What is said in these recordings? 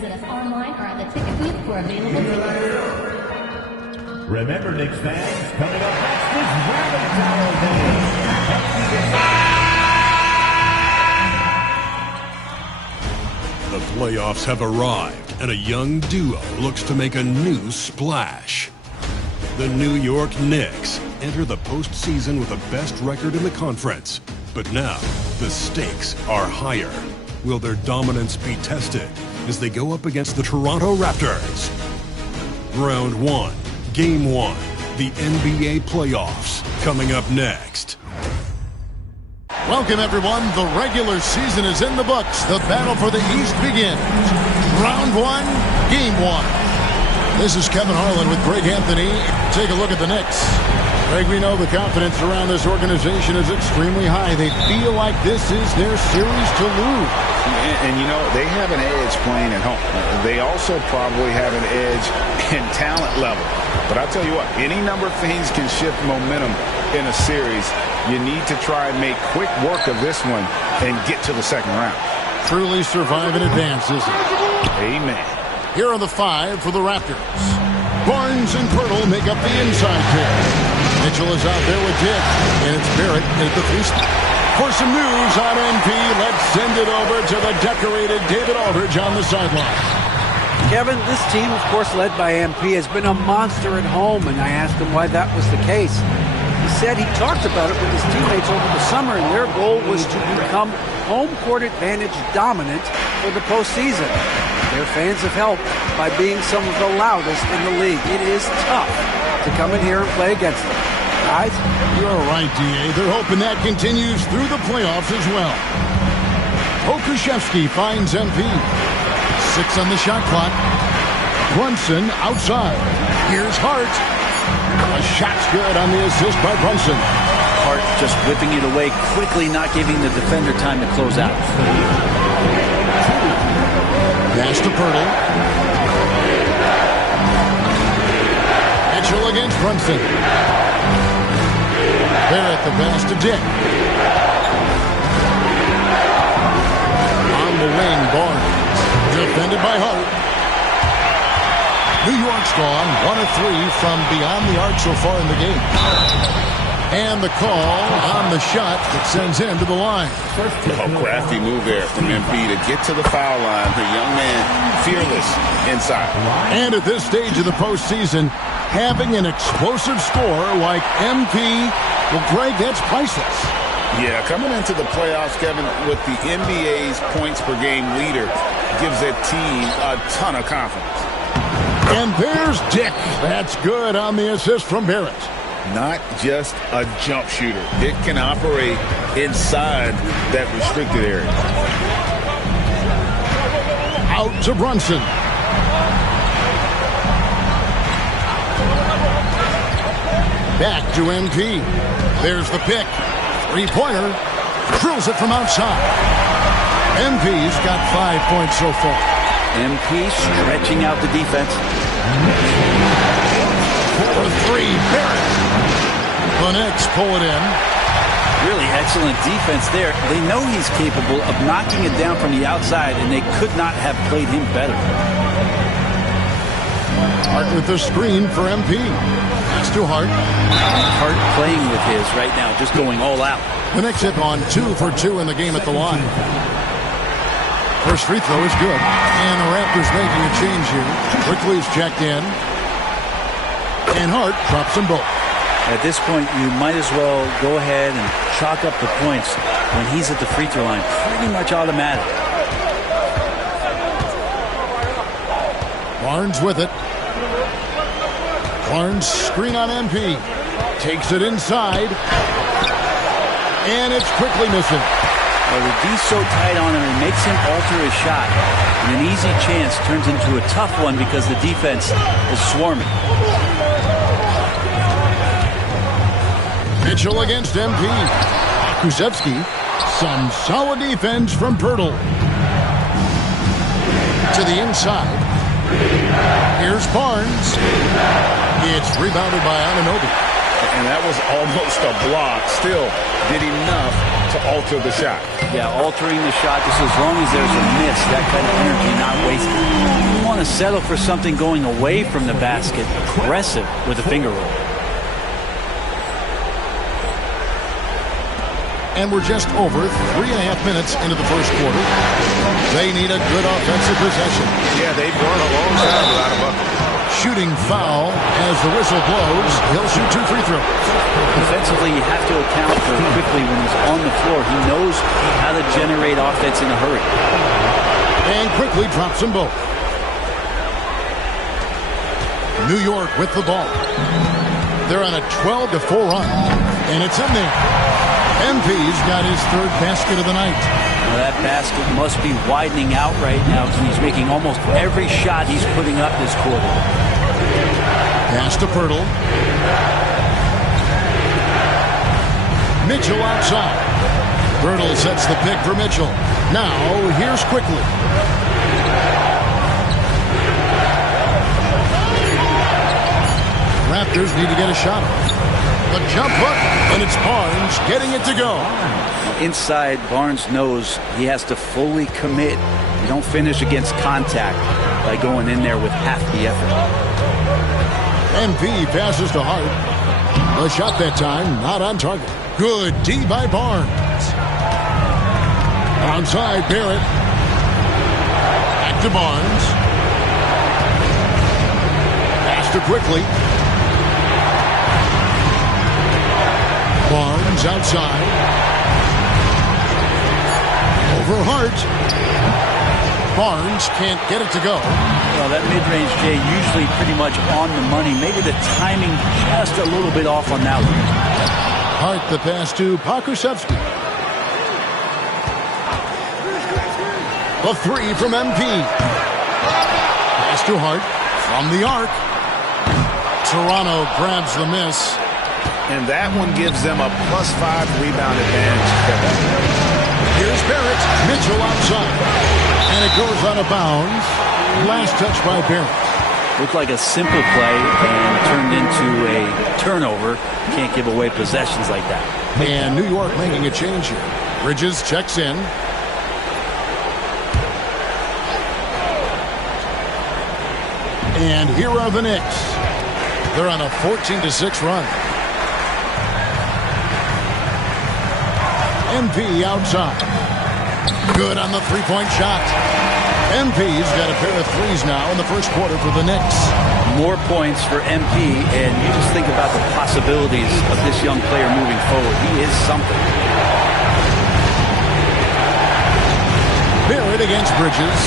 visit us online or at the ticket booth for available tickets. Remember, Knicks fans, coming up next is Rally Towel Day. The playoffs have arrived, and a young duo looks to make a new splash. The New York Knicks enter the postseason with the best record in the conference. But now, the stakes are higher. Will their dominance be tested as they go up against the Toronto Raptors? Round 1, Game 1, the NBA playoffs, coming up next. Welcome, everyone. The regular season is in the books. The battle for the East begins. Round 1, Game 1. This is Kevin Harlan with Greg Anthony. Take a look at the Knicks. Greg, we know the confidence around this organization is extremely high. They feel like this is their series to lose. And you know, they have an edge playing at home. They also probably have an edge in talent level. But I'll tell you what, any number of things can shift momentum in a series. You need to try and make quick work of this one and get to the second round. Truly survive and advance, isn't it? Amen. Here are the 5 for the Raptors. Barnes and Pirtle make up the inside pair. Mitchell is out there with Dick, and it's Barrett at the 3 spot. For some news on MP, let's send it over to the decorated David Aldridge on the sideline. Kevin, this team, of course, led by MP, has been a monster at home, and I asked him why that was the case. He said he talked about it with his teammates over the summer, and their goal was to become home court advantage dominant for the postseason. Their fans have helped by being some of the loudest in the league. It is tough to come in here and play against them. Guys? You're right, D.A. They're hoping that continues through the playoffs as well. Pokusevski finds MP. 6 on the shot clock. Brunson outside. Here's Hart. A shot's good on the assist by Brunson. Hart just whipping it away quickly, not giving the defender time to close out. Pass to Pirtle. Mitchell against Brunson. Barrett the pass to Dick. On the wing, Barnes. Defended by Hart. New York's gone 1 of 3 from beyond the arc so far in the game. And the call on the shot that sends him to the line. Crafty move there from MP to get to the foul line. The young man, fearless inside. And at this stage of the postseason, having an explosive scorer like MP, well, Greg, that's priceless. Yeah, coming into the playoffs, Kevin, with the NBA's points per game leader, gives that team a ton of confidence. And there's Dick. That's good on the assist from Barrett. Not just a jump shooter. Dick can operate inside that restricted area. Out to Brunson. Back to MP. There's the pick. 3-pointer. Drills it from outside. MP's got 5 points so far. MP stretching out the defense. 4-3, Barrett. The Knicks pull it in. Really excellent defense there. They know he's capable of knocking it down from the outside, and they could not have played him better. Hart with the screen for MP. Pass to Hart. Hart playing with his right now, just going all out. The Knicks have gone 2 for 2 in the game at the line. First free throw is good. And the Raptors making a change here. Quickly's checked in. And Hart drops them both. At this point, you might as well go ahead and chalk up the points when he's at the free throw line. Pretty much automatic. Barnes with it. Barnes screen on MP. Takes it inside. And it's quickly missing. Well, the D's so tight on him, it makes him alter his shot. And an easy chance turns into a tough one because the defense is swarming. Mitchell against MP. Pokusevski. Some solid defense from Pirtle. To the inside. Here's Barnes. It's rebounded by Anunoby. And that was almost a block. Still did enough to alter the shot. Yeah, altering the shot just as long as there's a miss, that kind of energy not wasted. You want to settle for something going away from the basket, aggressive with a finger roll. And we're just over 3.5 minutes into the first quarter. They need a good offensive possession. Yeah, they've gone a long time without a bucket. Shooting foul as the whistle blows. He'll shoot 2 free throws. Defensively, you have to account for quickly when he's on the floor. He knows how to generate offense in a hurry. And quickly drops them both. New York with the ball. They're on a 12-4 run. And it's in there. MP's got his third basket of the night. Well, that basket must be widening out right now because he's making almost every shot he's putting up this quarter. Pass to Pirtle. Mitchell outside. Pirtle sets the pick for Mitchell. Now, here's Quickly. Raptors need to get a shot off. The jump hook, and it's Barnes getting it to go. Inside, Barnes knows he has to fully commit. You don't finish against contact by going in there with half the effort. MP passes to Hart. The shot that time, not on target. Good D by Barnes. Outside, Barrett. Back to Barnes. Pass to Quickly. Barnes outside. Over Hart. Barnes can't get it to go. Well, that mid-range, Jay, usually pretty much on the money. Maybe the timing just a little bit off on that one. Hart the pass to Pokusevski. The three from MP. Pass to Hart from the arc. Toronto grabs the miss. And that one gives them a +5 rebound advantage. Here's Barrett. Mitchell outside. And it goes out of bounds. Last touch by Barrett. Looked like a simple play and turned into a turnover. Can't give away possessions like that. And New York making a change here. Bridges checks in. And here are the Knicks. They're on a 14-6 run. MP outside. Good on the three-point shot. MP's got a pair of threes now in the first quarter for the Knicks. More points for MP, and you just think about the possibilities of this young player moving forward. He is something. Barrett against Bridges.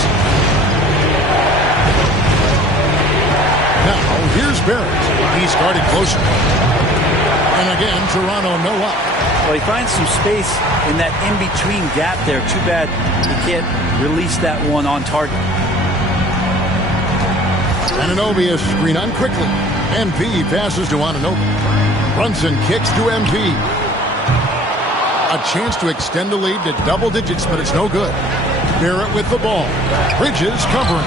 Now, here's Barrett. He started closer. And again, Toronto no up. Well, he finds some space in that in-between gap there. Too bad he can't release that one on target. Anunoby is screen on Quickly. MP passes to Anunoby. Brunson kicks to MP. A chance to extend the lead to double digits, but it's no good. Barrett with the ball. Bridges covering.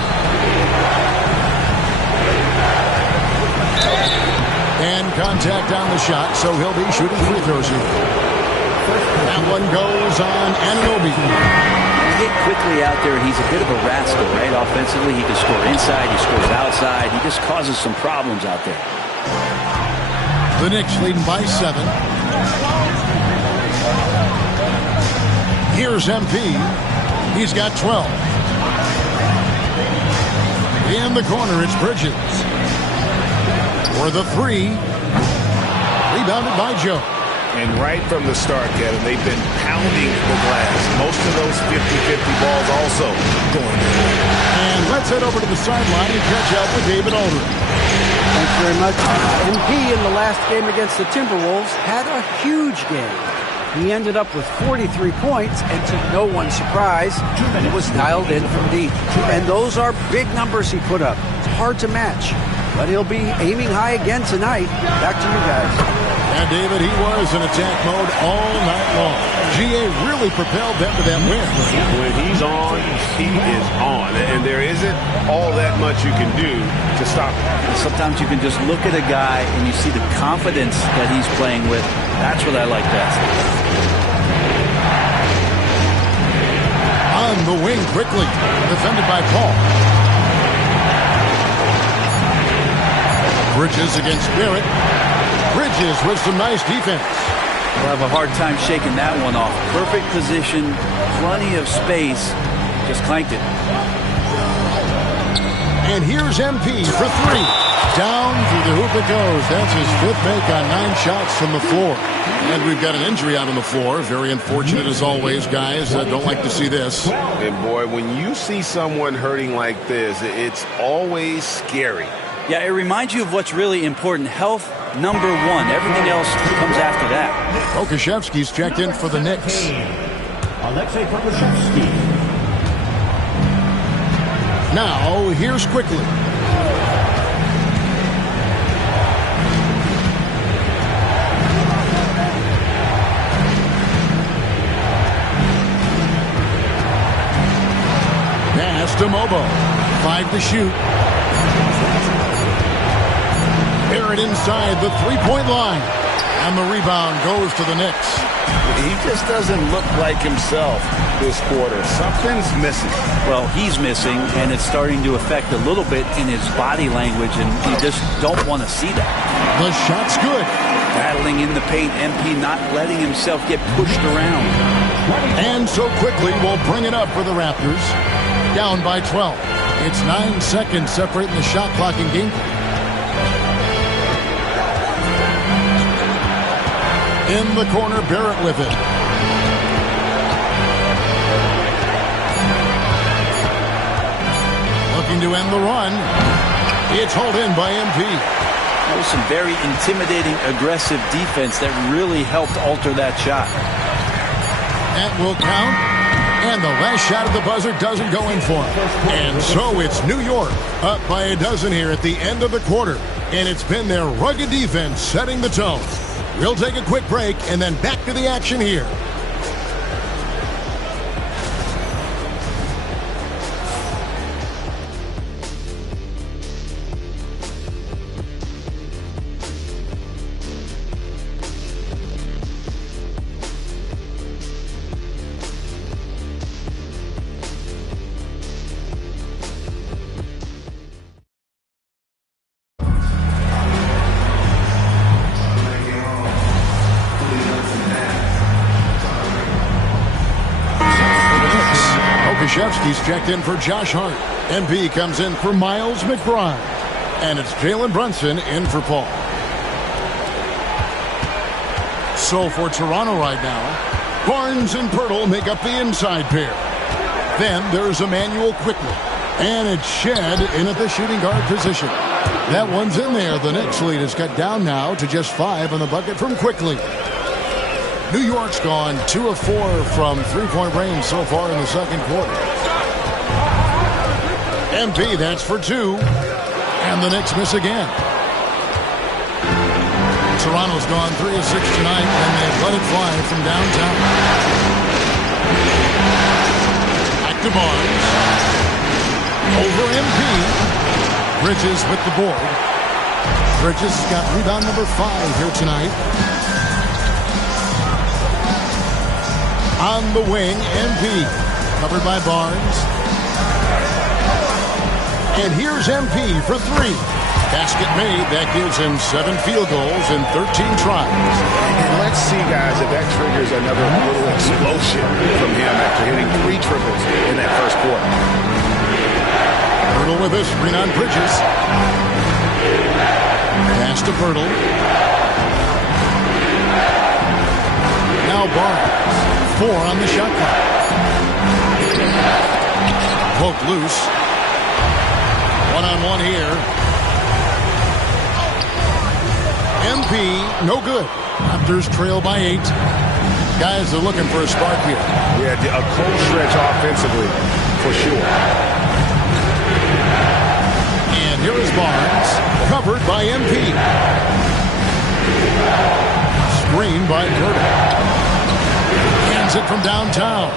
And contact on the shot, so he'll be shooting free throws here. That one goes on Anunoby. Get Quickly out there. He's a bit of a rascal, right? Offensively, he can score inside, he scores outside. He just causes some problems out there. The Knicks leading by 7. Here's MP. He's got 12. In the corner, it's Bridges. For the three. Rebounded by Joe. And right from the start, Kevin, they've been pounding the glass. Most of those 50-50 balls also going in. And let's head over to the sideline and catch up with David Aldridge. Thanks very much. MP in the last game against the Timberwolves had a huge game. He ended up with 43 points, and to no one's surprise, he was dialed in from deep. And those are big numbers he put up. It's hard to match, but he'll be aiming high again tonight. Back to you guys. And David, he was in attack mode all night long. GA really propelled them to that win. When he's on, he is on. And there isn't all that much you can do to stop him. Sometimes you can just look at a guy and you see the confidence that he's playing with. That's what I like best. On the wing quickly. Defended by Paul. Bridges against Barrett. Bridges with some nice defense. We'll have a hard time shaking that one off. Perfect position, plenty of space. Just clanked it. And here's MP for three. Down through the hoop it goes. That's his fifth make on 9 shots from the floor. And we've got an injury out on the floor. Very unfortunate as always, guys. Don't like to see this. And boy, when you see someone hurting like this, it's always scary. Yeah, it reminds you of what's really important. Health, number one. Everything else comes after that. Pokusevski's checked in for the Knicks. Alexei Pokusevski. Now, here's Quickly. Pass to Mobo. 5 to shoot. Barrett inside the three-point line. And the rebound goes to the Knicks. He just doesn't look like himself this quarter. Something's missing. Well, he's missing, and it's starting to affect a little bit in his body language, and you just don't want to see that. The shot's good. Battling in the paint, MP not letting himself get pushed around. And so Quickly will bring it up for the Raptors. Down by 12. It's 9 seconds separating the shot clock and game. In the corner, Barrett with it. Looking to end the run. It's hauled in by MP. That was some very intimidating, aggressive defense that really helped alter that shot. That will count. And the last shot of the buzzer doesn't go in for him. And so it's New York up by a dozen here at the end of the quarter. And it's been their rugged defense setting the tone. We'll take a quick break and then back to the action here. Pokusevski's checked in for Josh Hart. MP comes in for Miles McBride. And it's Jalen Brunson in for Paul. So for Toronto right now, Barnes and Pirtle make up the inside pair. Then there's Emmanuel Quickly. And it's Shed in at the shooting guard position. That one's in there. The Knicks lead is cut down now to just 5 on the bucket from Quickly. New York's gone 2 of 4 from three-point range so far in the second quarter. MP, that's for 2. And the Knicks miss again. Toronto's gone 3 of 6 tonight, and they've let it fly from downtown. Back to Barnes. Over MP. Bridges with the board. Bridges got rebound number 5 here tonight. On the wing, MP. Covered by Barnes. And here's MP for 3. Basket made. That gives him 7 field goals in 13 tries. And let's see, guys, if that triggers another little explosion from him after hitting 3 triples in that first quarter. Pirtle with a screen on Bridges. Pass to Pirtle. Now Barnes. 4 on the shot clock. Poke loose. One-on-one here. MP, no good. Raptors trail by 8. Guys are looking for a spark here. Yeah, a cold stretch offensively, for sure. And here is Barnes, covered by MP. screen by Curtis. Hands it from downtown.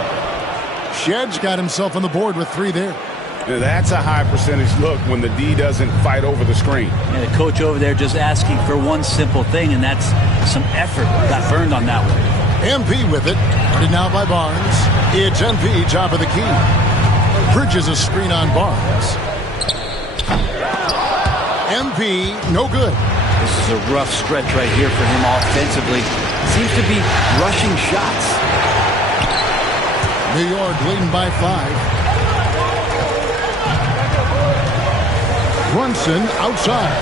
Shedd's got himself on the board with 3 there. Now, that's a high percentage look when the D doesn't fight over the screen. And the coach over there just asking for one simple thing, and that's some effort. Got burned on that one. MP with it. Guarded now by Barnes. It's MP top of the key. Bridges a screen on Barnes. MP, no good. This is a rough stretch right here for him offensively. Seems to be rushing shots. New York leading by 5. Brunson outside.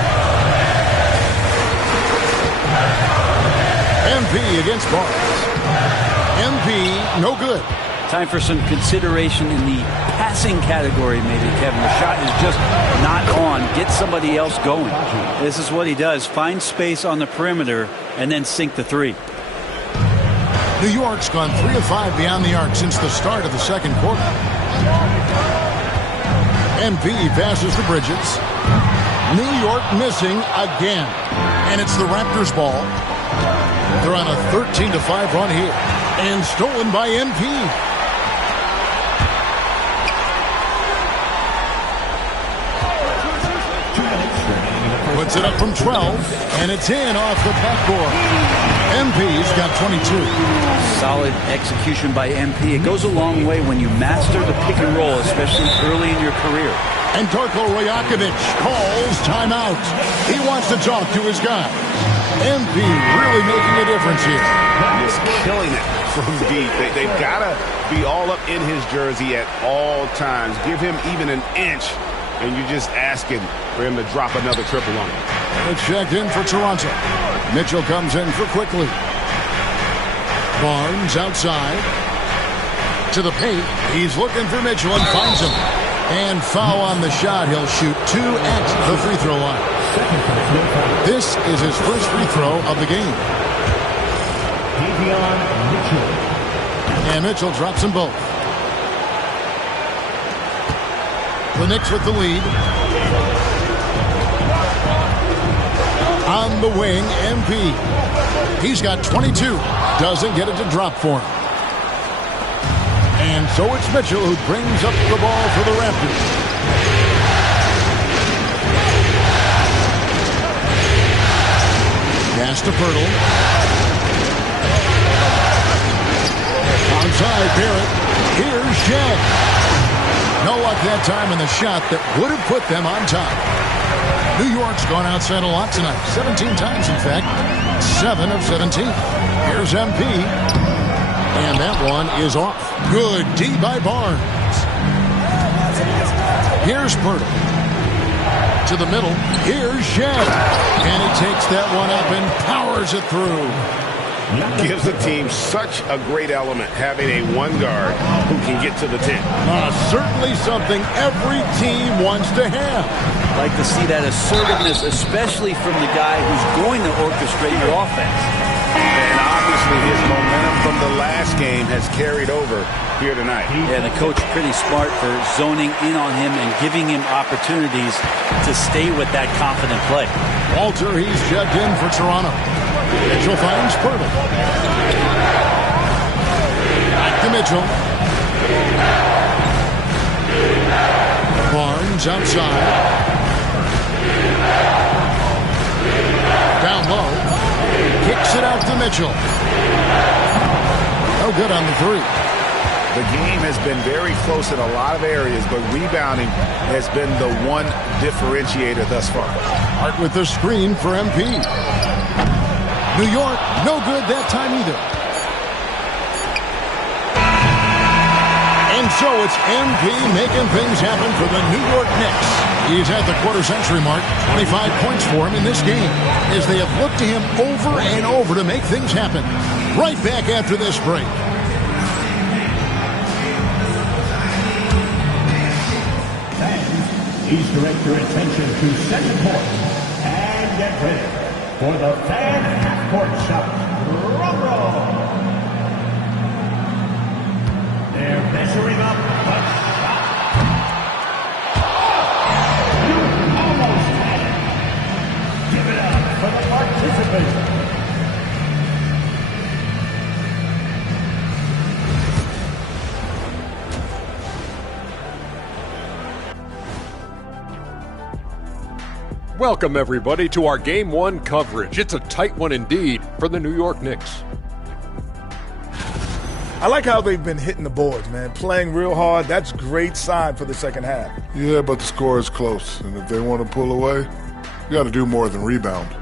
MP against Barnes. MP, no good. Time for some consideration in the passing category, maybe, Kevin. The shot is just not on. Get somebody else going. This is what he does. Find space on the perimeter and then sink the 3. New York's gone 3 of 5 beyond the arc since the start of the second quarter. MP passes to Bridges. New York missing again. And it's the Raptors' ball. They're on a 13-5 run here. And stolen by MP. Puts it up from 12, and it's in off the backboard. MP's got 22. Solid execution by MP. It goes a long way when you master the pick and roll, especially early in your career. And Darko Rajakovic calls timeout. He wants to talk to his guy. MP really making a difference here. Just killing it from deep. They've got to be all up in his jersey at all times. Give him even an inch, and you're just asking for him to drop another triple on him. It's checked in for Toronto. Mitchell comes in for Quickly. Barnes outside. To the paint. He's looking for Mitchell and finds him. And foul on the shot. He'll shoot 2 at the free throw line. This is his first free throw of the game. And Mitchell drops them both. The Knicks with the lead. On the wing, MP. He's got 22. Doesn't get it to drop for him. And so it's Mitchell who brings up the ball for the Raptors. Pass to Pirtle. Outside Barrett. Here's Shed. No luck that time in the shot that would have put them on top. New York's gone outside a lot tonight. 17 times, in fact. 7 of 17. Here's MP. And that one is off. Good D by Barnes. Here's Pirtle. To the middle. Here's Shed. And he takes that one up and powers it through. Gives the team such a great element having a one guard who can get to the 10. Certainly something every team wants to have. Like to see that assertiveness, especially from the guy who's going to orchestrate your offense. And obviously his momentum from the last game has carried over here tonight. Yeah, the coach pretty smart for zoning in on him and giving him opportunities to stay with that confident play. Walter, he's checked in for Toronto. Mitchell finds Pirtle. Back to Mitchell. Barnes outside. Down low. Kicks it out to Mitchell. No good on the 3. The game has been very close in a lot of areas, but rebounding has been the one differentiator thus far. Hart with the screen for MP. New York, no good that time either. And so it's MP making things happen for the New York Knicks. He's at the quarter-century mark. 25 points for him in this game as they have looked to him over and over to make things happen. Right back after this break. Please direct your attention to second court and get ready for the fan half-court shot. Drum roll. They're measuring up the shot. You almost had it. Give it up for the participants. Welcome, everybody, to our Game 1 coverage. It's a tight one indeed for the New York Knicks. I like how they've been hitting the boards, man. Playing real hard. That's great sign for the second half. Yeah, but the score is close. And if they want to pull away, you got to do more than rebound.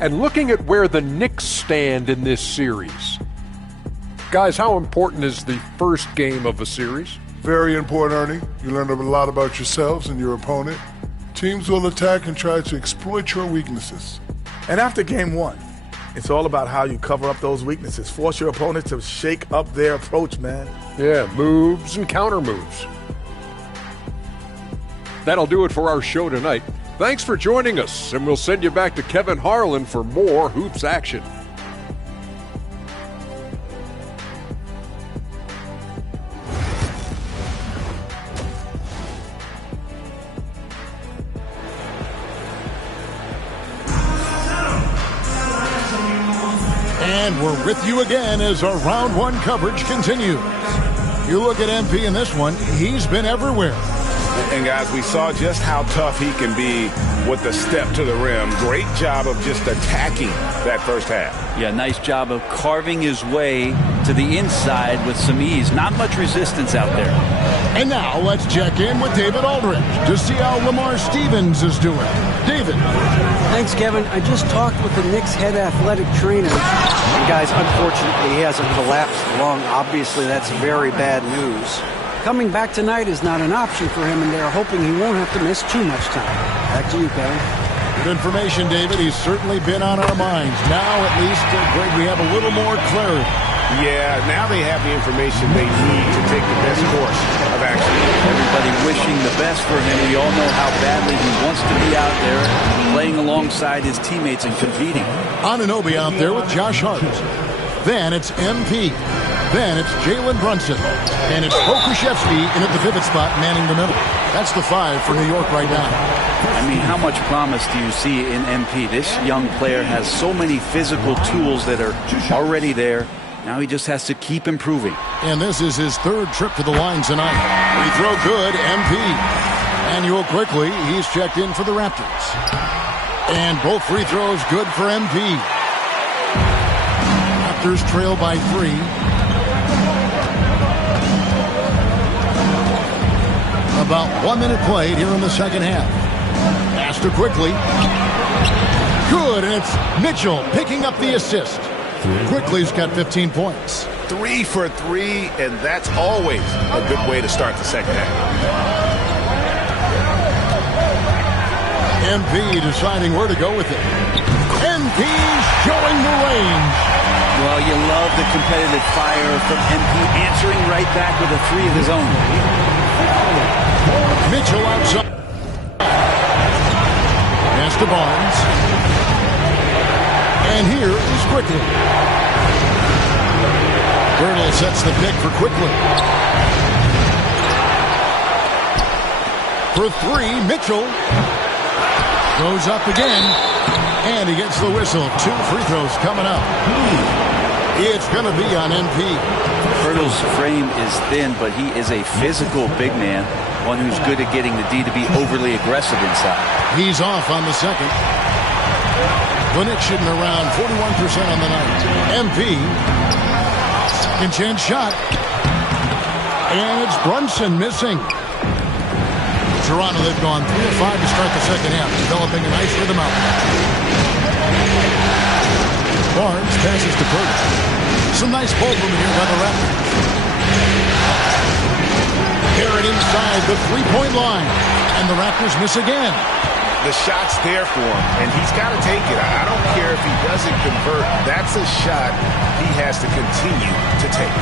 And looking at where the Knicks stand in this series. Guys, how important is the first game of a series? Very important, Ernie. You learn a lot about yourselves and your opponent. Teams will attack and try to exploit your weaknesses. And after game 1, it's all about how you cover up those weaknesses. Force your opponent to shake up their approach, man. Yeah, moves and counter moves. That'll do it for our show tonight. Thanks for joining us, and we'll send you back to Kevin Harlan for more hoops action. And we're with you again as our round 1 coverage continues. You look at MP in this one, he's been everywhere. And guys, we saw just how tough he can be with the step to the rim. Great job of just attacking that first half. Yeah, nice job of carving his way to the inside with some ease. Not much resistance out there. And now let's check in with David Aldridge to see how Lamar Stevens is doing. David. Thanks, Kevin. I just talked with the Knicks head athletic trainer. And guys, unfortunately, he hasn't collapsed long. Obviously, that's very bad news. Coming back tonight is not an option for him, and they're hoping he won't have to miss too much time. Back to you, Kevin. Good information, David. He's certainly been on our minds. Now, at least, Greg, we have a little more clarity. Yeah, now they have the information they need to take the best course of action. Everybody wishing the best for him. We all know how badly he wants to be out there playing alongside his teammates and competing. Anunoby out there with Josh Hart. Then it's MP. Then it's Jalen Brunson. And it's Pokusevski in at the pivot spot, manning the middle. That's the 5 for New York right now. I mean, how much promise do you see in MP? This young player has so many physical tools that are already there. Now he just has to keep improving. And this is his 3rd trip to the line tonight. Free throw good, MP. Manuel quickly, he's checked in for the Raptors. And both free throws good for MP. Raptors trail by 3. About 1 minute played here in the second half. Master quickly. Good, and it's Mitchell picking up the assist. Quickly's got 15 points. 3 for 3, and that's always a good way to start the second half. MP deciding where to go with it. MP showing the range. Well, you love the competitive fire from MP, answering right back with a 3 of his own. Mitchell outside. Pass to Barnes. And here is Quickly. Girdle sets the pick for Quickly. For 3, Mitchell goes up again. And he gets the whistle. 2 free throws coming up. It's going to be on MP. Girdle's frame is thin, but he is a physical big man. One who's good at getting the D to be overly aggressive inside. He's off on the second. The Knicks shooting around 41% on the night. MP. Second chance shot. And it's Brunson missing. Toronto, they've gone 3 of 5 to start the second half, developing a nice rhythm out. Barnes passes to Curtis. Some nice ball movement here by the Raptors. Barrett inside the 3-point line. And the Raptors miss again. The shot's there for him, and he's got to take it. I don't care if he doesn't convert. That's a shot he has to continue to take.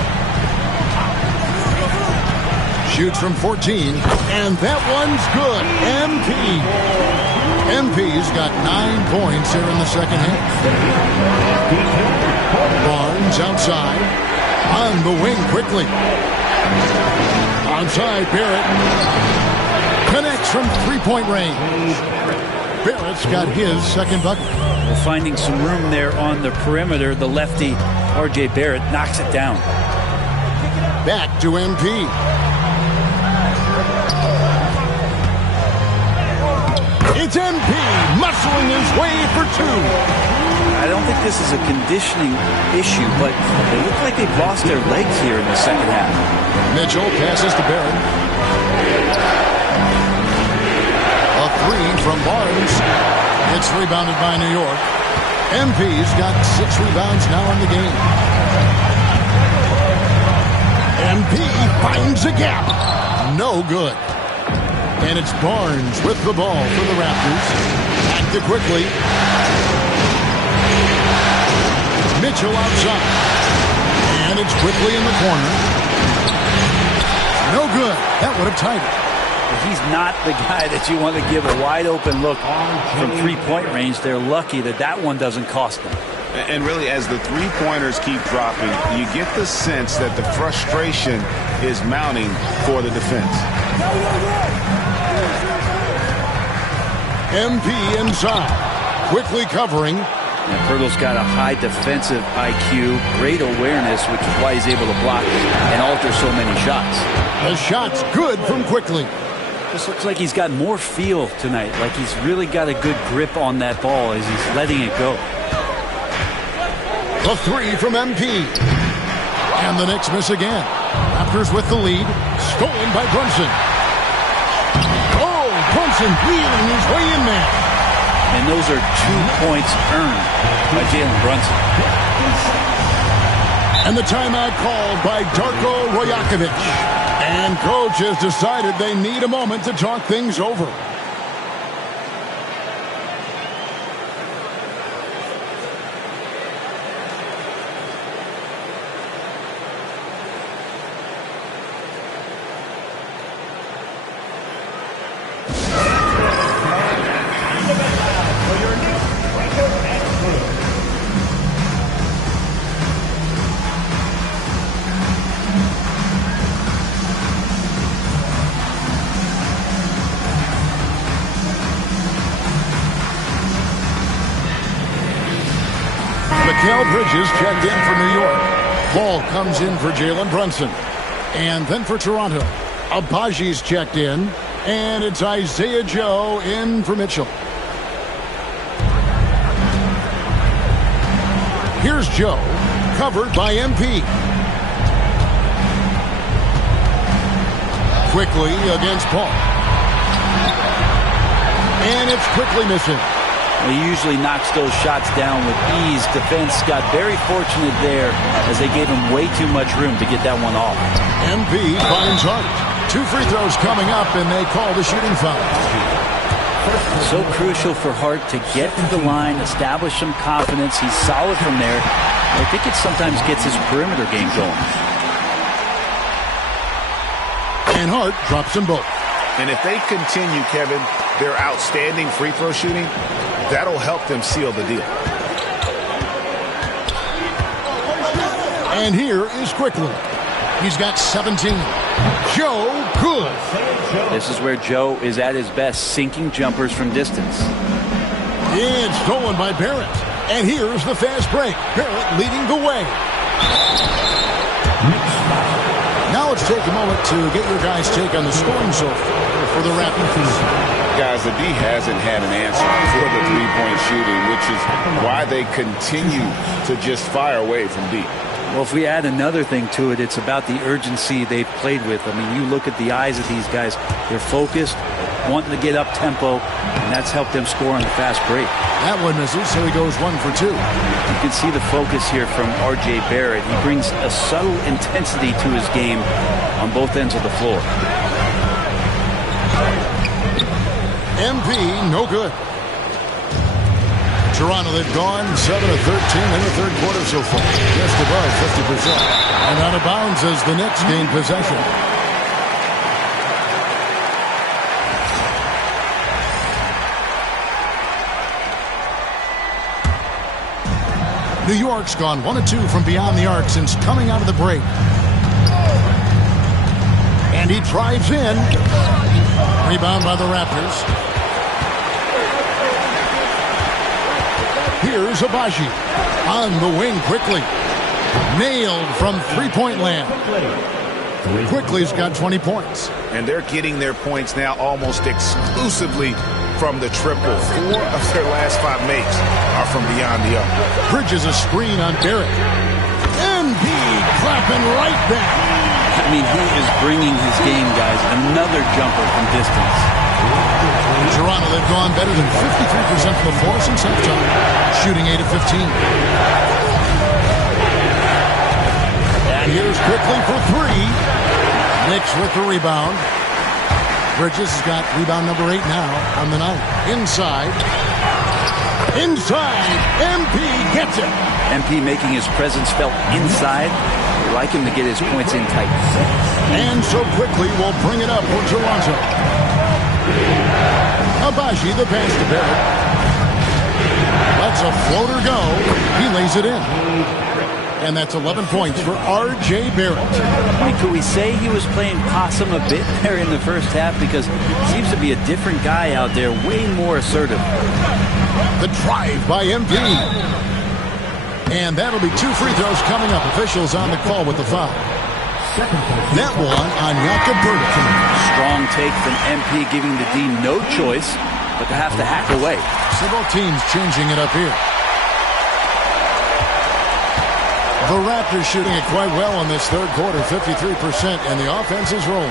Shoots from 14, and that one's good. MP. MP's got 9 points here in the second half. Barnes outside. On the wing quickly. Outside, Barrett. Connects from 3-point range. Barrett's got his second bucket. Well, finding some room there on the perimeter, the lefty, R.J. Barrett, knocks it down. Back to MP. it's MP muscling his way for two. I don't think this is a conditioning issue, but they look like they've lost their legs here in the second half. Mitchell passes to Barrett. A three from Barnes. It's rebounded by New York. MP's got 6 rebounds now in the game. MP finds a gap. No good. And it's Barnes with the ball for the Raptors. Back to Quickly. Mitchell outside. And it's Quickly in the corner. No good. That would have tied it. He's not the guy that you want to give a wide-open look from three-point range. They're lucky that that one doesn't cost them. And really, as the three-pointers keep dropping, you get the sense that the frustration is mounting for the defense. MP inside. Quickly covering. And Pirtle's got a high defensive IQ, great awareness, which is why he's able to block and alter so many shots. The shot's good from Quickly. This looks like he's got more feel tonight, like he's really got a good grip on that ball as he's letting it go. The three from MP. And the Knicks miss again. Raptors with the lead. Stolen by Brunson. Oh, Brunson wheeling his way in there. And those are 2 points earned by Jalen Brunson. And the timeout called by Darko Rajakovic. And coach has decided they need a moment to talk things over. Mikal Bridges checked in for New York. Ball comes in for Jalen Brunson. And then for Toronto, Abaji's checked in. And it's Isaiah Joe in for Mitchell. Here's Joe, covered by MP. Quickly against Paul. And it's Quickly missing. He usually knocks those shots down with ease. Defense got very fortunate there as they gave him way too much room to get that one off. MP finds Hart. 2 free throws coming up, and they call the shooting foul. So crucial for Hart to get to the line, establish some confidence. He's solid from there. I think it sometimes gets his perimeter game going. And Hart drops them both. And if they continue, Kevin, their outstanding free throw shooting, that'll help them seal the deal. And here is Quickly. He's got 17. Joe, good. This is where Joe is at his best, sinking jumpers from distance. And stolen by Barrett. And here's the fast break. Barrett leading the way. Now let's take a moment to get your guys' take on the scoring so far for the Raptors. Guys, the D hasn't had an answer for the three-point shooting, which is why they continue to just fire away from deep. Well, if we add another thing to it, it's about the urgency they've played with. I mean, you look at the eyes of these guys. They're focused, wanting to get up tempo, and that's helped them score on the fast break. That one misses, so he goes 1 for 2. You can see the focus here from R.J. Barrett. He brings a subtle intensity to his game on both ends of the floor. MP, no good. Toronto, they've gone 7 of 13 in the third quarter so far. Just above 50%. And out of bounds as the Knicks gain possession. New York's gone 1 of 2 from beyond the arc since coming out of the break. And he drives in. Rebound by the Raptors. Here's Abaji. On the wing quickly. Nailed from three-point land. Quickly's got 20 points. And they're getting their points now almost exclusively from the triple. 4 of their last 5 makes are from beyond the arc. Bridges a screen on Barrett. MP clapping right back. I mean, he is bringing his game, guys. Another jumper from distance. Toronto, they've gone better than 53% from the floor since halftime, shooting 8 of 15. And here's quickly for 3. Knicks with the rebound. Bridges has got rebound number 8 now on the night. Inside. MP gets it. MP making his presence felt inside. We like him to get his points in tight. And so quickly we'll bring it up for Toronto. Agbaji, the pass to Barrett. Lets a floater go. He lays it in. And that's 11 points for R.J. Barrett. I mean, could we say he was playing possum a bit there in the first half? Because he seems to be a different guy out there, way more assertive. The drive by MP. And that'll be 2 free throws coming up. Officials on the call with the foul. That one on Jakob Poeltl. Strong take from MP, giving the D no choice but to have to hack away. So both teams changing it up here. The Raptors shooting it quite well in this third quarter, 53%, and the offense is rolling.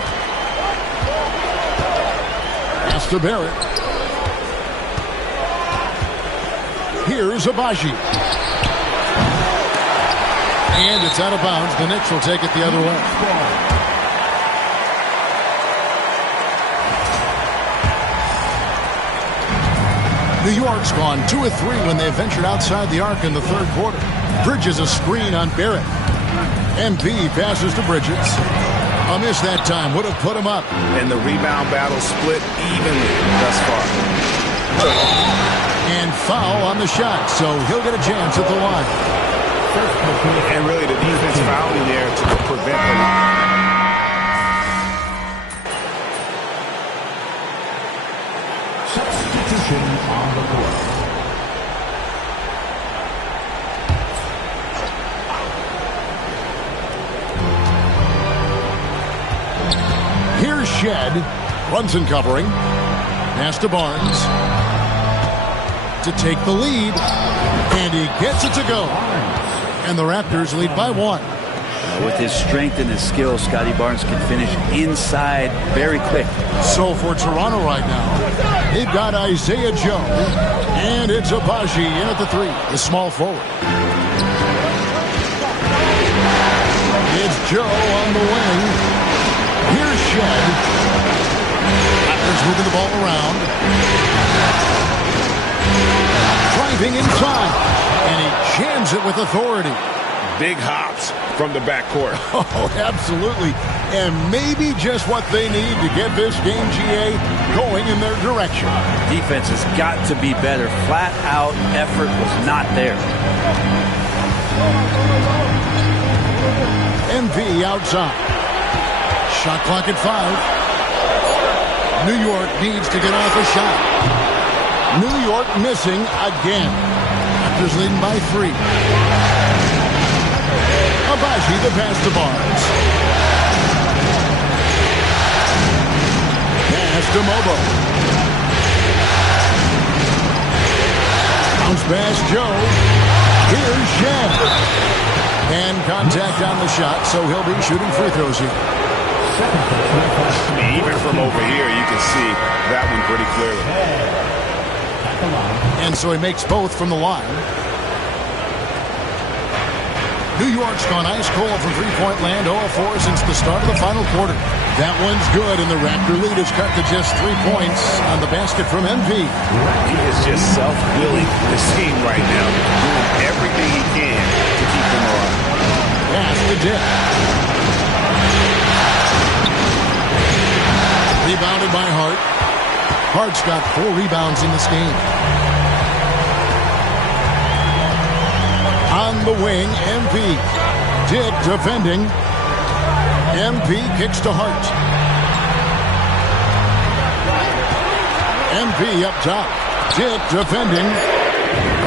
Pass to Barrett. Here's Agbaji. And it's out of bounds. The Knicks will take it the other way. New York's gone 2 of 3 when they ventured outside the arc in the third quarter. Bridges a screen on Barrett. MP passes to Bridges. A miss that time would have put him up. And the rebound battle split evenly thus far. And foul on the shot, so he'll get a chance at the line. And really the defense fouling there to prevent the substitution on the court. Here's Shed. Brunson covering. Pass to Barnes. To take the lead. And he gets it to go. And the Raptors lead by 1. With his strength and his skill, Scotty Barnes can finish inside very quick. So for Toronto right now, they've got Isaiah Joe. And it's Agbaji in at the 3, the small forward. It's Joe on the wing. Here's Shed. Raptors moving the ball around. Driving inside. And he jams it with authority. big hops from the backcourt. Oh, absolutely. And maybe just what they need to get this game, GA, going in their direction. Defense has got to be better. Flat out effort was not there. MV outside. Shot clock at 5. New York needs to get off a shot. New York missing again. Raptors leading by 3. Agbaji, the pass to Barnes. Pass to Mobo. Bounce pass Joe. Here's Shed. And contact on the shot, so he'll be shooting free throws here. Even from over here, you can see that one pretty clearly. And so he makes both from the line. New York's gone ice cold from three-point land, 0-4 since the start of the final quarter. That one's good, and the Raptor lead is cut to just 3 points on the basket from MP. He is just self-willing this team right now, doing everything he can to keep them alive. Pass to Dick. Rebounded by Hart. Hart's got 4 rebounds in this game. On the wing, MP. Dick defending. MP kicks to Hart. MP up top. Dick defending.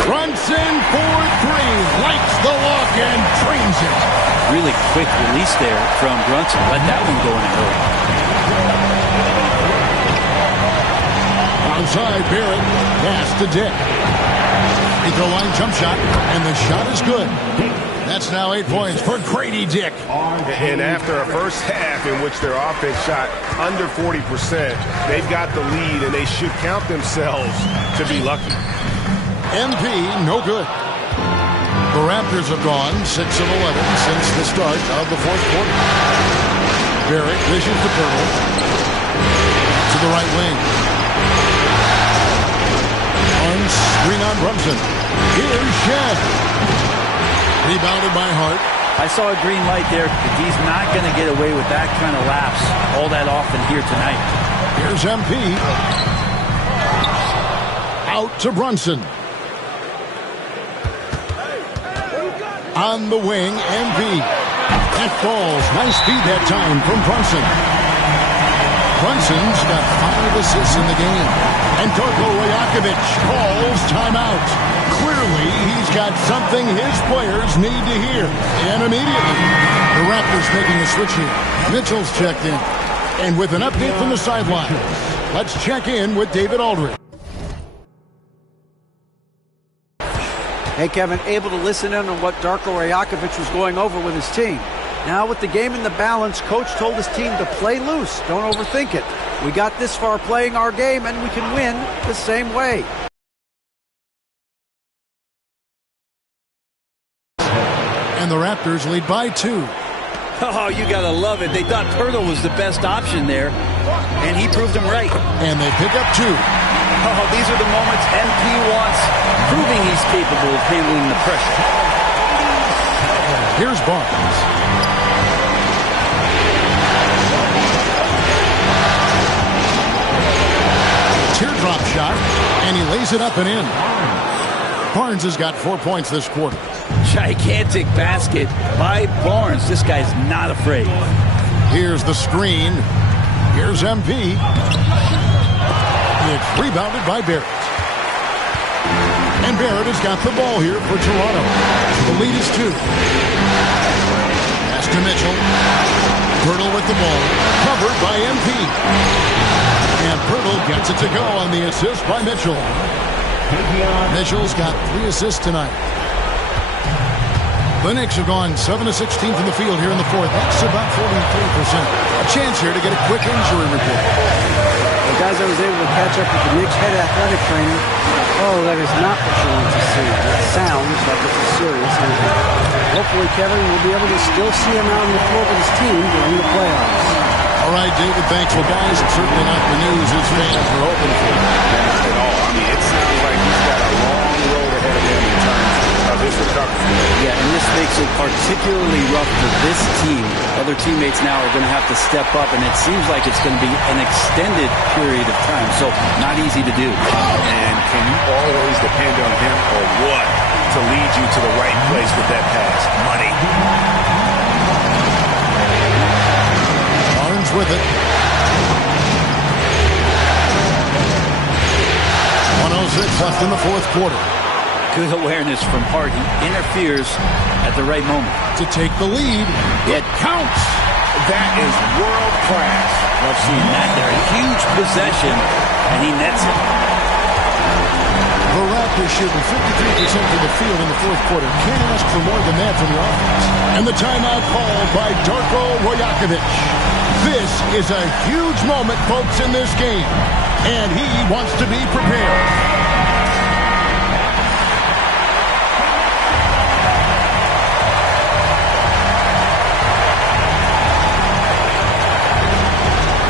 Brunson for 3. Likes the walk and trains it. Really quick release there from Brunson. Let that one go in early. side. Barrett. Pass to Dick. Free throw line jump shot. And the shot is good. That's now 8 points for Grady Dick. And after a first half in which their offense shot under 40%, they've got the lead, and they should count themselves to be lucky. MP, no good. The Raptors have gone 6 of 11 since the start of the fourth quarter. Barrett dishes to Pirtle. To the right wing. On screen on Brunson. Here's Shed. Rebounded by Hart. I saw a green light there. He's not going to get away with that kind of lapse all that often here tonight. Here's MP. Out to Brunson. On the wing, MP. That falls. Nice feed that time from Brunson. Brunson's got 5 assists in the game. And Darko Rajakovic calls timeout. Clearly, he's got something his players need to hear. And immediately, the Raptors making a switch here. Mitchell's checked in. And with an update from the sideline, let's check in with David Aldridge. Hey, Kevin, able to listen in on what Darko Rajakovic was going over with his team. Now with the game in the balance, Coach told his team to play loose. Don't overthink it. We got this far playing our game, and we can win the same way. And the Raptors lead by 2. Oh, you got to love it. They thought Pirtle was the best option there, and he proved them right. And they pick up 2. Oh, these are the moments MP wants, proving he's capable of handling the pressure. Here's Barnes. Teardrop shot, and he lays it up and in. Barnes has got 4 points this quarter. Gigantic basket by Barnes. This guy's not afraid. Here's the screen. Here's MP. It's rebounded by Barrett. And Barrett has got the ball here for Toronto. The lead is 2. Pass to Mitchell. Pirtle with the ball. Covered by MP. And Pirtle gets it to go on the assist by Mitchell. Mitchell's got 3 assists tonight. The Knicks have gone 7 of 16 from the field here in the fourth. That's about 43%. A chance here to get a quick injury report. The guys, I was able to catch up with the Knicks head athletic trainer. Oh, that is not what you want to see. It sounds like it's a serious injury. Hopefully, Kevin will be able to still see him out on the floor with his team during the playoffs. All right, David, thanks. Well, guys, it's certainly not the news his fans are hoping for. Not at all. I mean, it sounds like he's got a long road ahead of him in terms of his recovery. Yeah, and this makes it particularly rough for this team. Other teammates now are going to have to step up, and it seems like it's going to be an extended period of time, so not easy to do. And can you always depend on him or what to lead you to the right place with that pass? Money. Barnes with it. 1:06 left in the fourth quarter. Good awareness from Hart. He interferes at the right moment. To take the lead, it counts. That is world class. Love seeing that there. A huge possession, and he nets it. The Raptors shooting 53% from the field in the fourth quarter. Can't ask for more than that from the offense. And the timeout called by Darko Rajakovic. This is a huge moment, folks, in this game. And he wants to be prepared.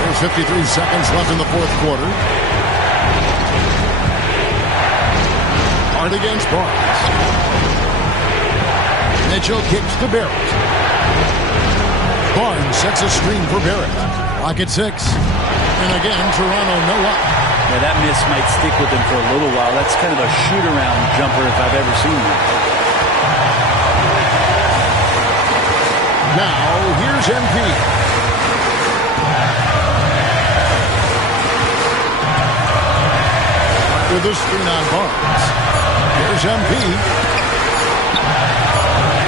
There's 53 seconds left in the fourth quarter. Hart against Barnes. Mitchell kicks to Barrett. Barnes sets a screen for Barrett. Clock at 6. And again, Toronto no up. Yeah, that miss might stick with him for a little while. That's kind of a shoot-around jumper if I've ever seen one. Now, here's MP. With a screen on Barnes. Here's MP.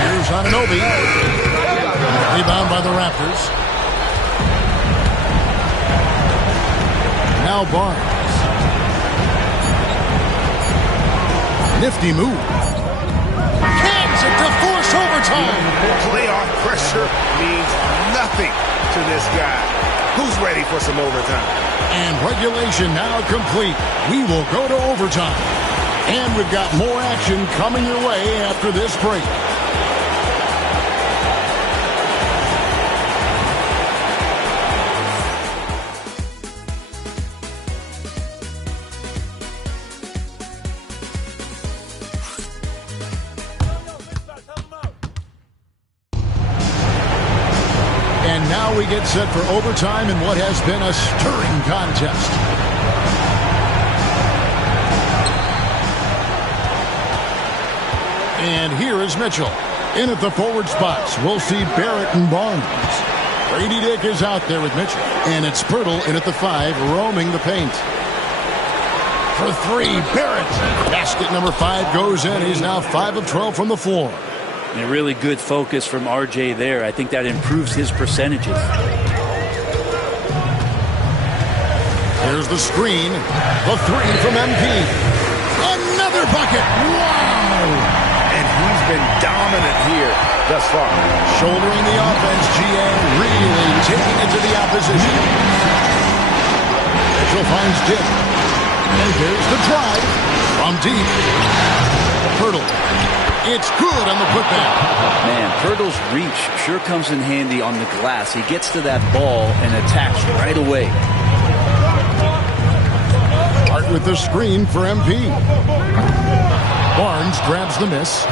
Here's Anunoby. Rebound by the Raptors. Now Barnes. Nifty move. Cans it to force overtime. Playoff pressure means nothing to this guy. Who's ready for some overtime? And regulation now complete. We will go to overtime. And we've got more action coming your way after this break. And now we get set for overtime in what has been a stirring contest. And here is Mitchell. In at the forward spots, we'll see Barrett and Barnes. Grady Dick is out there with Mitchell. And it's Pirtle in at the 5, roaming the paint. For 3, Barrett. Basket number 5 goes in. He's now 5 of 12 from the floor. And a really good focus from RJ there. I think that improves his percentages. Here's the screen. The 3 from MP. Another bucket. Wow! And he's been dominant here thus far. Shouldering the offense, GA really taking it to the opposition. Mitchell finds Dick. And there's the drive from deep. Pirtle. It's good on the putback. Man, Pirtle's reach sure comes in handy on the glass. He gets to that ball and attacks right away. Hart with the screen for MP. Barnes grabs the miss.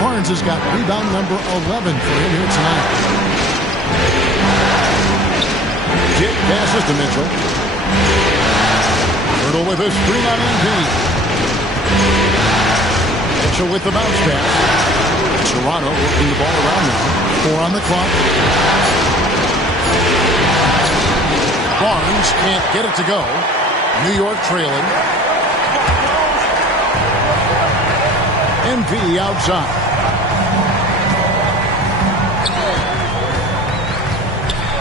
Barnes has got rebound number 11 for him here tonight. Dick passes to Mitchell. Pirtle with a screen on MP. Mitchell with the bounce pass. Toronto working the ball around now. 4 on the clock. Barnes can't get it to go. New York trailing. MP outside.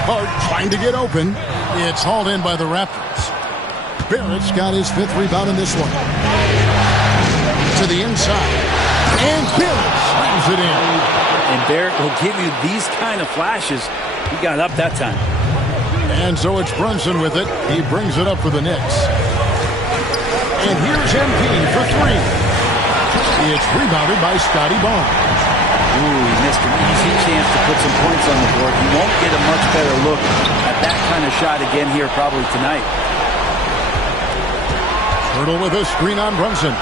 Hart trying to get open. It's hauled in by the Raptors. Barrett's got his 5th rebound in this one. To the inside. And Barrett slams it in. And Barrett will give you these kind of flashes. He got up that time. And so it's Brunson with it. He brings it up for the Knicks. And here's MP for 3. It's rebounded by Scotty Barnes. Ooh, he missed an easy chance to put some points on the board. He won't get a much better look at that kind of shot again here probably tonight. Pirtle with a screen on Brunson.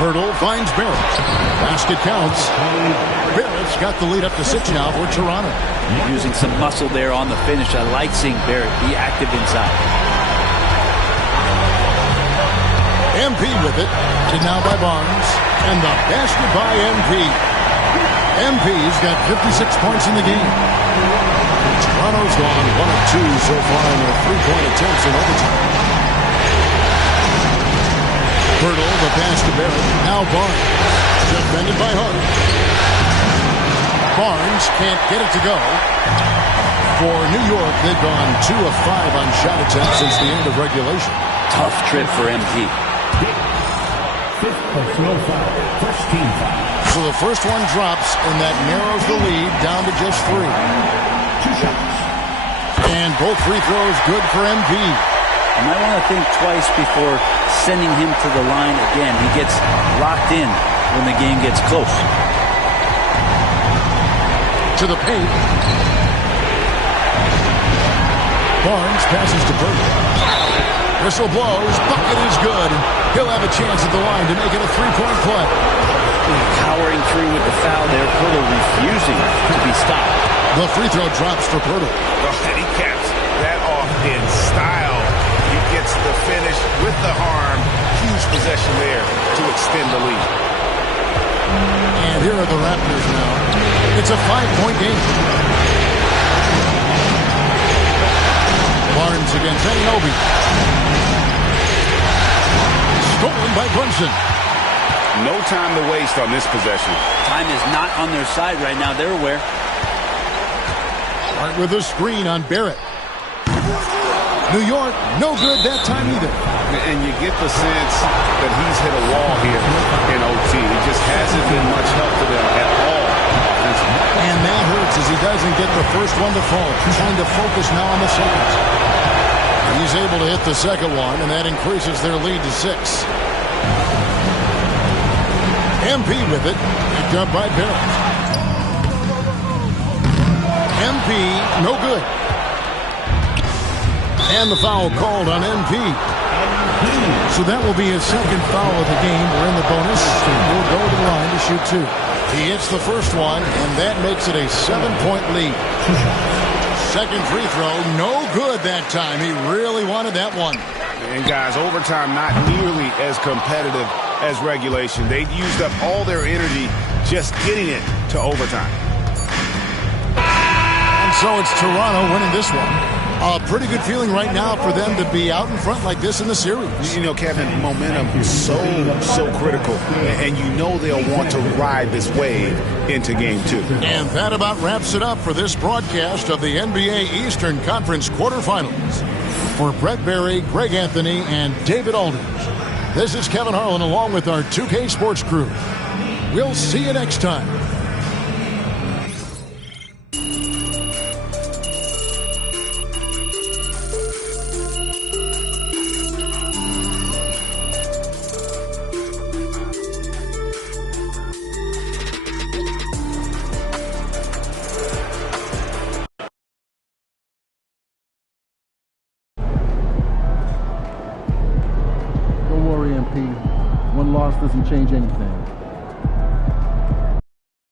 Pirtle finds Barrett. Basket counts. Barrett's got the lead up to 6 now for Toronto. Using some muscle there on the finish. I like seeing Barrett be active inside. MP with it. To now by Barnes. And the basket by MP. MP's got 56 points in the game. Toronto's gone 1 of 2 so far in their 3-point attempts in overtime. Pirtle, the pass to Barrett. Now Barnes. Defended by Hart. Barnes can't get it to go. For New York, they've gone 2 of 5 on shot attempts since the end of regulation. Tough trip for MP. 5th personal foul. First team foul. So the first one drops, and that narrows the lead down to just 3. 2 shots. And both free throws good for MP. You might want to think twice before sending him to the line again. He gets locked in when the game gets close. To the paint. Barnes passes to Pirtle. Whistle blows. Bucket is good. He'll have a chance at the line to make it a 3-point play. Powering through with the foul there. Pirtle refusing to be stopped. The free throw drops for Pirtle. And he caps that off in style. He gets the finish with the arm. Huge possession there to extend the lead. And here are the Raptors now. It's a 5-point game. Barnes against Anunoby. Stolen by Brunson. No time to waste on this possession. Time is not on their side right now. They're aware. Hart with a screen on Barrett. New York, no good that time either. And you get the sense that he's hit a wall here in OT. He just hasn't been much help to them at all offensively. And that hurts as he doesn't get the first one to fall. Trying to focus now on the second. He's able to hit the second one, and that increases their lead to 6. MP with it, picked up by Barrett. MP, no good. And the foul called on MP. So that will be his second foul of the game. We're in the bonus. We'll go to the line to shoot 2. He hits the first one, and that makes it a 7-point lead. Second free throw, no good that time. He really wanted that one. And guys, overtime not nearly as competitive as regulation. They've used up all their energy just getting it to overtime. And so it's Toronto winning this one. A pretty good feeling right now for them to be out in front like this in the series. You know, Kevin, momentum is so critical. And you know they'll want to ride this wave into Game 2. And that about wraps it up for this broadcast of the NBA Eastern Conference quarterfinals. For Brett Berry, Greg Anthony, and David Aldridge, this is Kevin Harlan along with our 2K Sports crew. We'll see you next time. Don't worry, MP. One loss doesn't change anything.